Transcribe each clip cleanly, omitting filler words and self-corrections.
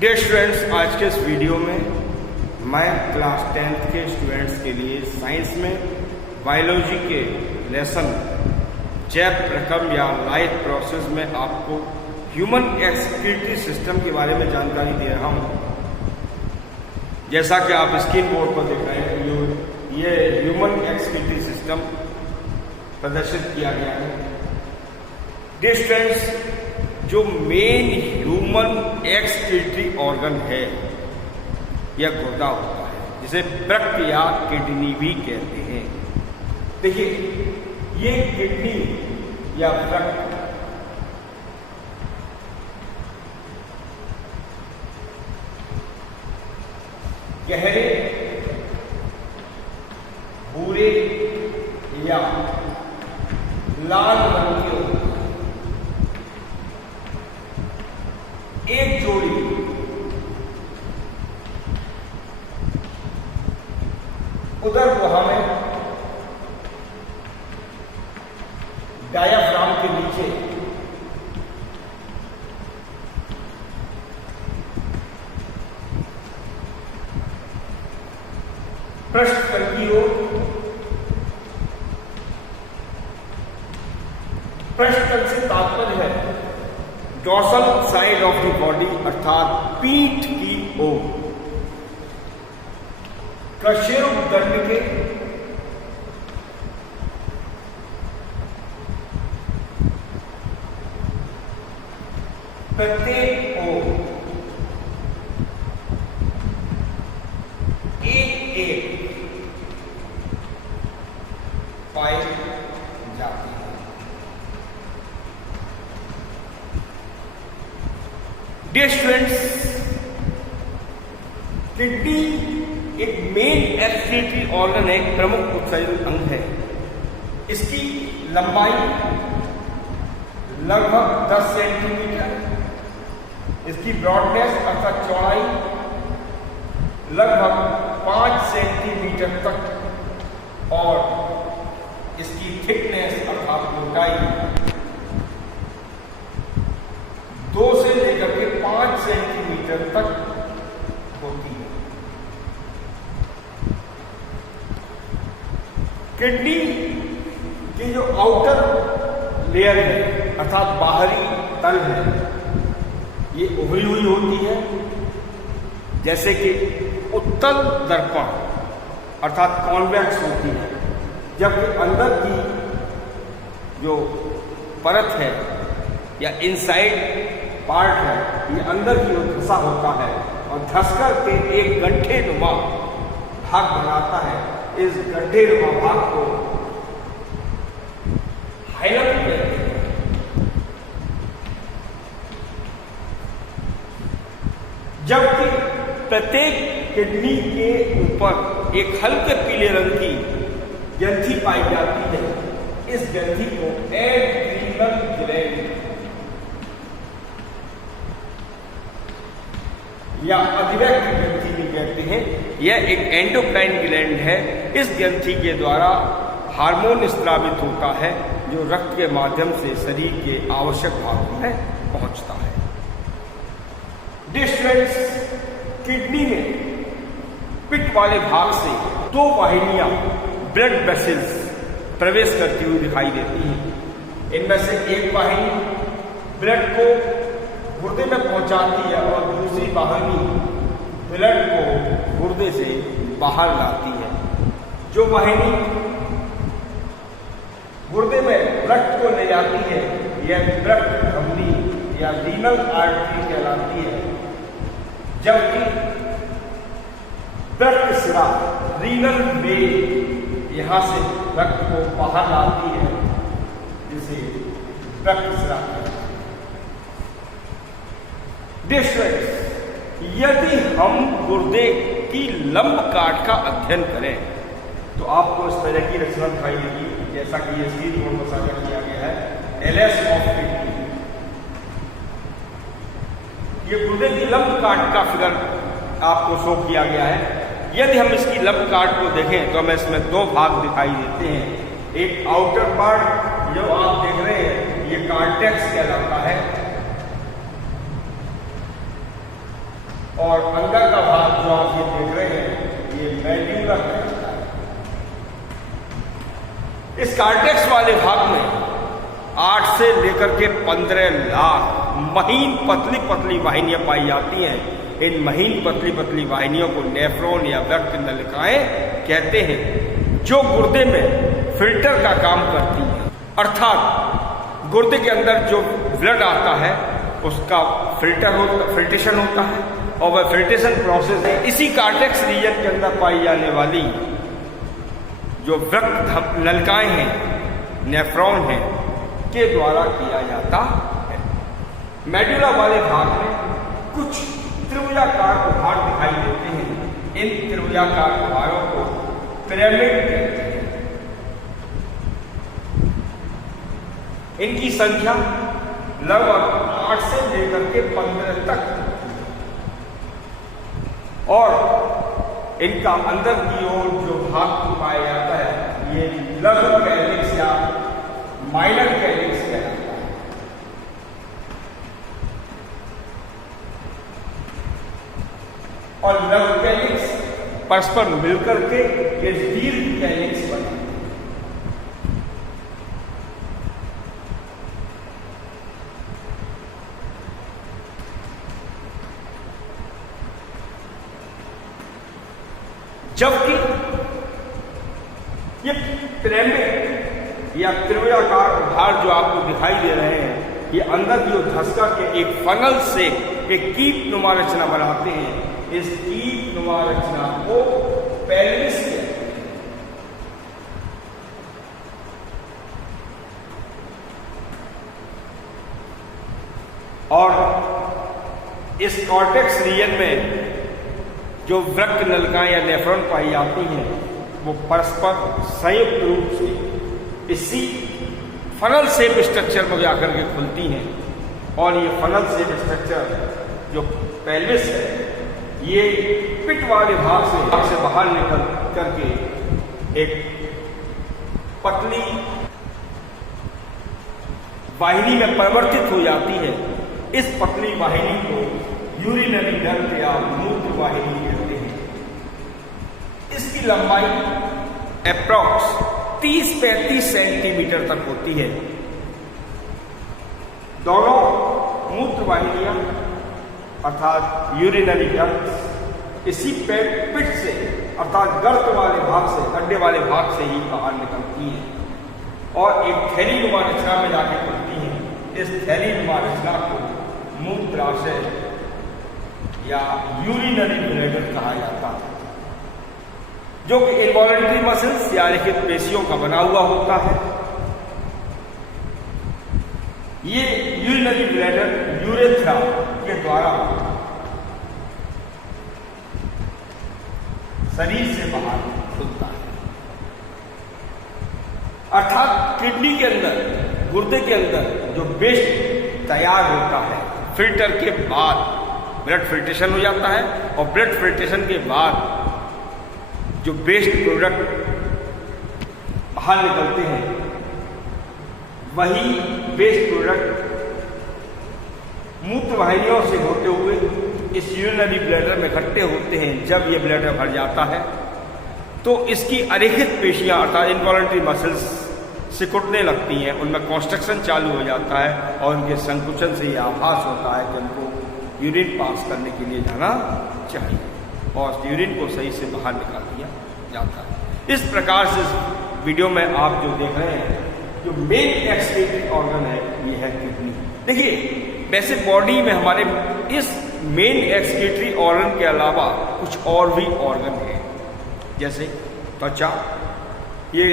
Dear students, आज के इस वीडियो में मैं क्लास 10th के स्टूडेंट्स के लिए साइंस में बायोलॉजी के लेसन जैव प्रक्रम या लाइफ प्रोसेस में आपको ह्यूमन एक्सक्रीटरी सिस्टम के बारे में जानकारी दे रहा हूँ। जैसा कि आप स्क्रीन बोर्ड पर देख रहे हैं, ये ह्यूमन एक्सक्रीटरी सिस्टम प्रदर्शित किया गया है। डियर स्टूडेंट्स, जो मेन ह्यूमन एक्सक्रीटरी ऑर्गन है यह गुर्दा होता है, जिसे वृक्क या किडनी भी कहते हैं। देखिए, ये किडनी या वृक्क गहरे भूरे या लाल रंग के होते हैं। एक जोड़ी उदर गुहा में डायाफ्राम के नीचे पृष्ठतल की ओर, पृष्ठतल से तात्पर्य है dorsal side of the body अर्थात पीठ की ओर, कशेरुकदंड के प्रत्येक ओर एक पाई जाती है। डियर स्टूडेंट्स, किडनी एक मेन एक्सक्रीटरी ऑर्गन है, एक प्रमुख उत्सर्जन अंग है। इसकी लंबाई लगभग 10 सेंटीमीटर, इसकी ब्रॉडनेस अर्थात चौड़ाई लगभग 5 सेंटीमीटर तक और इसकी थिकनेस अर्थात मोटाई 2 से लेकर के 5 सेंटीमीटर तक होती है। किडनी की जो आउटर लेयर है अर्थात बाहरी तल है, ये उभरी हुई होती है, जैसे कि उत्तल दर्पण अर्थात कॉन्वेक्स होती है, जबकि अंदर की जो परत है या इनसाइड पार्ट है, ये अंदर की ओर धंसा होता है और धंसकर के एक गड्ढे नुमा भाग बनाता है। इस गड्ढे नुमा भाग को हाइलम कहते हैं। जबकि प्रत्येक किडनी के ऊपर एक हल्के पीले रंग की ग्रंथि पाई जाती है। इस ग्रंथि को एड्रीनल ग्लैंड या अधिवक्र ग्रंथि भी कहते हैं। यह एक एंडोक्राइन ग्लैंड है। इस ग्रंथि के द्वारा हार्मोन स्रावित होता है, जो रक्त के माध्यम से शरीर के आवश्यक भागों में पहुंचता है। डियर स्टूडेंट्स, किडनी में पित्त वाले भाग से 2 वाहिनियां ब्लड वेसल्स प्रवेश करती हुई दिखाई देती हैं। इनमें से एक वाहिनी ब्लड को गुर्दे में पहुंचाती है और दूसरी वाहिनी ब्लड को गुर्दे से बाहर लाती है। जो वाहिनी गुर्दे में रक्त को ले जाती है यह रक्त धमनी या रीनल आर्टरी कहलाती है, जबकि रक्त सिरा रीनल वेन यहां से रक्त को बाहर लाती है, जिसे रक्त सिरा कहते हैं। डियर स्टूडेंट्स, यदि हम गुर्दे की लंब काट का अध्ययन करें तो आपको इस तरह की रचना दिखाई देगी, जैसा कि ये स्क्रीन बोर्ड पर साझा किया गया है। एलएस ऑफ किडनी, ये गुर्दे की लंब काट का फिगर आपको शो किया गया है। यदि हम इसकी लंब काट को देखें तो हमें इसमें 2 भाग दिखाई देते हैं। एक आउटर पार्ट जो आप देख रहे हैं, ये कार्टेक्स कहलाता है, और अंदर का भाग जो आप ये देख रहे हैं ये मेड्यूला कहलाता है। इस कार्टेक्स वाले भाग में 8 से लेकर के 15 लाख महीन पतली पतली वाहिनियां पाई जाती हैं। इन महीन पतली पतली वाहिनियों को नेफ्रॉन या रक्त नलिकाएं कहते हैं, जो गुर्दे में फिल्टर का काम करती हैं। अर्थात गुर्दे के अंदर जो ब्लड आता है उसका फिल्ट्रेशन होता है और वह फिल्ट्रेशन प्रोसेस है इसी कार्टेक्स रीजन के अंदर पाई जाने वाली जो रक्त नलिकाएं हैं, नेफ्रॉन हैं, के द्वारा किया जाता है। मेडुला वाले भाग में कुछ त्रिभुजाकार उभार दिखाई देते हैं। इन त्रिभुजाकार उभारों को पिरामिड कहते हैं। इनकी संख्या लगभग 8 से लेकर के 15 तक और इनका अंदर की ओर जो भाग पाया जाता है ये लघु कैलिक्स या माइनर कैलिक्स कहलाता है। और लघु कैलिक्स परस्पर मिलकर के ये दीर्घ कैलिक्स बनाते हैं। जबकि ये पिरामिड या त्रिभुजाकार उभार जो आपको दिखाई दे रहे हैं ये अंदर की धसका के एक फनल से एक कीप नुमा रचना बनाते हैं। इस कीप नुमा रचना को पेल्विस कहते हैं। और इस कॉर्टेक्स रीजन में जो वृक्क नलिकाएं या नेफ्रॉन पाई जाती हैं वो परस्पर संयुक्त रूप से इसी फनल शेप स्ट्रक्चर में जाकर के खुलती हैं। और ये फनल शेप स्ट्रक्चर जो पेल्विस है ये पिट वाले भाग से बाहर निकल करके एक पतली वाहिनी में परिवर्तित हो जाती है। इस पतली वाहिनी को यूरिनरी डक्ट या मूत्र वाहिनी कहते हैं। इसकी लंबाई अप्रॉक्स 30-35 सेंटीमीटर तक होती है। दोनों मूत्र वाहिनियां अर्थात यूरिनरी डक्ट इसी पिट से अर्थात गर्त वाले भाग से, गड्ढे वाले भाग से ही बाहर निकलती हैं और एक थैली नुमा रचना में जाके खुलती हैं। इस थैली नुमा रचना को मूत्राशय या यूरिनरी ब्लैडर कहा जाता है, जो कि इनवॉलंटरी मसल्स या लिखित पेशियों का बना हुआ होता है। ये यूरिनरी ब्लैडर यूरेथ्रा के द्वारा शरीर से बाहर खुलता है। अर्थात किडनी के अंदर, गुर्दे के अंदर जो वेस्ट तैयार होता है फिल्टर के बाद ब्लड फिल्ट्रेशन हो जाता है और ब्लड फिल्ट्रेशन के बाद जो वेस्ट प्रोडक्ट बाहर निकलते हैं वही वेस्ट प्रोडक्ट मूत्र वाहिनियों से होते हुए इस यूरिनरी ब्लैडर में इकट्ठे होते हैं। जब ये ब्लैडर भर जाता है तो इसकी अरेखित पेशियां अर्थात इनवॉलंटरी मसल्स सिकुड़ने लगती हैं, उनमें कॉन्स्ट्रक्शन चालू हो जाता है और उनके संकुचन से यह आभास होता है कि उनको यूरिन पास करने के लिए जाना चाहिए और यूरिन को सही से बाहर निकाल दिया जाता है। इस प्रकार से वीडियो में आप जो देख रहे हैं जो मेन एक्सक्रीटरी ऑर्गन है ये है किडनी। देखिए वैसे बॉडी में हमारे इस मेन एक्सक्रीटरी ऑर्गन के अलावा कुछ और भी ऑर्गन हैं, जैसे त्वचा, ये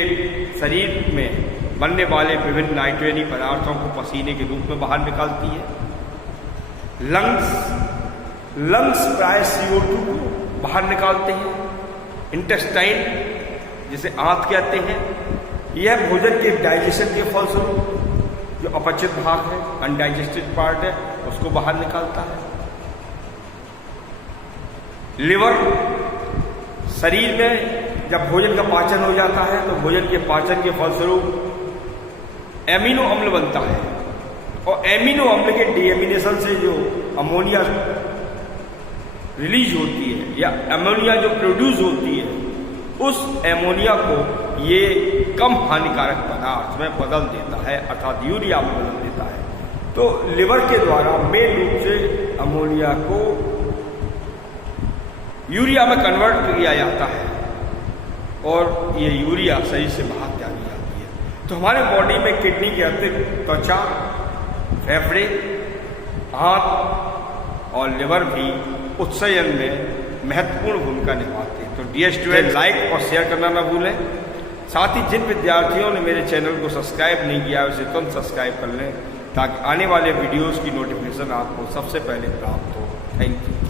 शरीर में बनने वाले विभिन्न नाइट्रोजनी पदार्थों को पसीने के रूप में बाहर निकालती है। लंग्स प्राय CO2 को बाहर निकालते हैं। इंटेस्टाइन जिसे आंत कहते हैं, यह भोजन के डाइजेशन के फलस्वरूप जो अपचित भाग है, अनडाइजेस्टेड पार्ट है, उसको बाहर निकालता है। लिवर शरीर में जब भोजन का पाचन हो जाता है तो भोजन के पाचन के फलस्वरूप एमिनो अम्ल बनता है और एमिनो अम्ल के डीएमिनेशन से जो अमोनिया रिलीज होती है या अमोनिया जो प्रोड्यूस होती है, उस अमोनिया को ये कम हानिकारक पदार्थ में बदल देता है, अर्थात यूरिया में बदल देता है। तो लिवर के द्वारा मेन रूप से अमोनिया को यूरिया में कन्वर्ट किया जाता है और ये यूरिया शरीर से बाहर त्यागी जाती है। तो हमारे बॉडी में किडनी के अतिरिक्त त्वचा, फेफड़े, आंत और लिवर भी उत्सर्जन में महत्वपूर्ण भूमिका निभाते हैं। तो डियर स्टूडेंट, लाइक और शेयर करना ना भूलें। साथ ही जिन विद्यार्थियों ने मेरे चैनल को सब्सक्राइब नहीं किया है उसे तुरंत सब्सक्राइब कर लें, ताकि आने वाले वीडियोस की नोटिफिकेशन आपको सबसे पहले प्राप्त हो। Thank you.